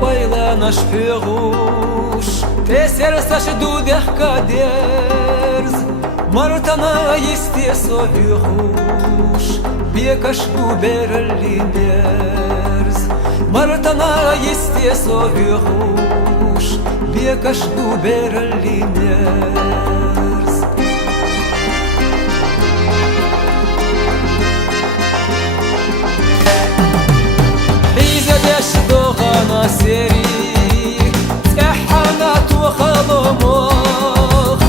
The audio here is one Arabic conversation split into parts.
ойла наш пегуш, те сердца ждудях кадерз, мартана есте совюхуш, бекаш уберли мерз, мартана есте совюхуш, бекаш уберли мерз. دوغانا سيري تحنات وخضموخ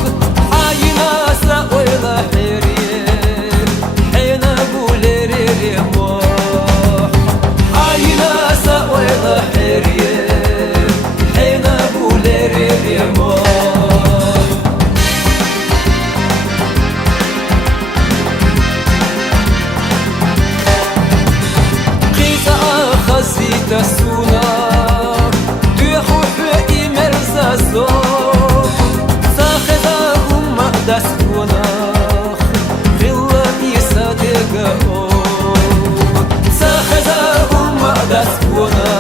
حاينا ساويلا حرير حين بوليري ريموح حاينا ساويلا حرير حين بوليري ريموح قيسا خزيت السونا تخو في مرزازو ساخذهم دسكونا خلا يصدقو ساخذهم دسكونا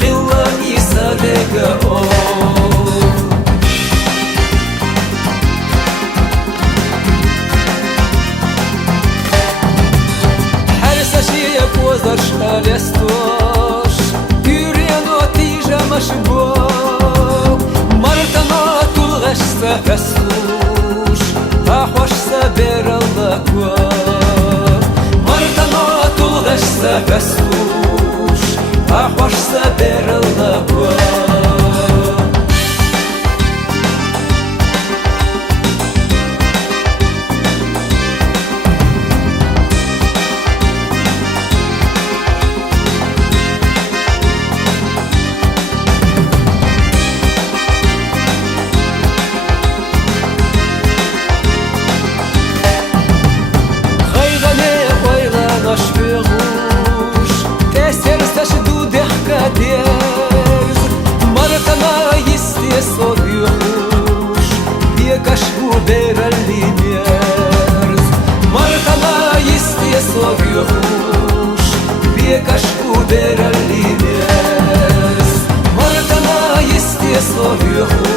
خلا يصدقو وزرش ألستوش يرينو تيجا مشبوك مرتنا تلغش سفسوش أحوش سبير اللكوا مرتنا تلغش سفسوش أحوش سبير اللكوا наш пегуш, те сердца ждудях кадерз, мартана есте совюхуш, бекаш уберли мерз, мартана есте совюхуш, бекаш уберли мерз, мартана есте совюхуш.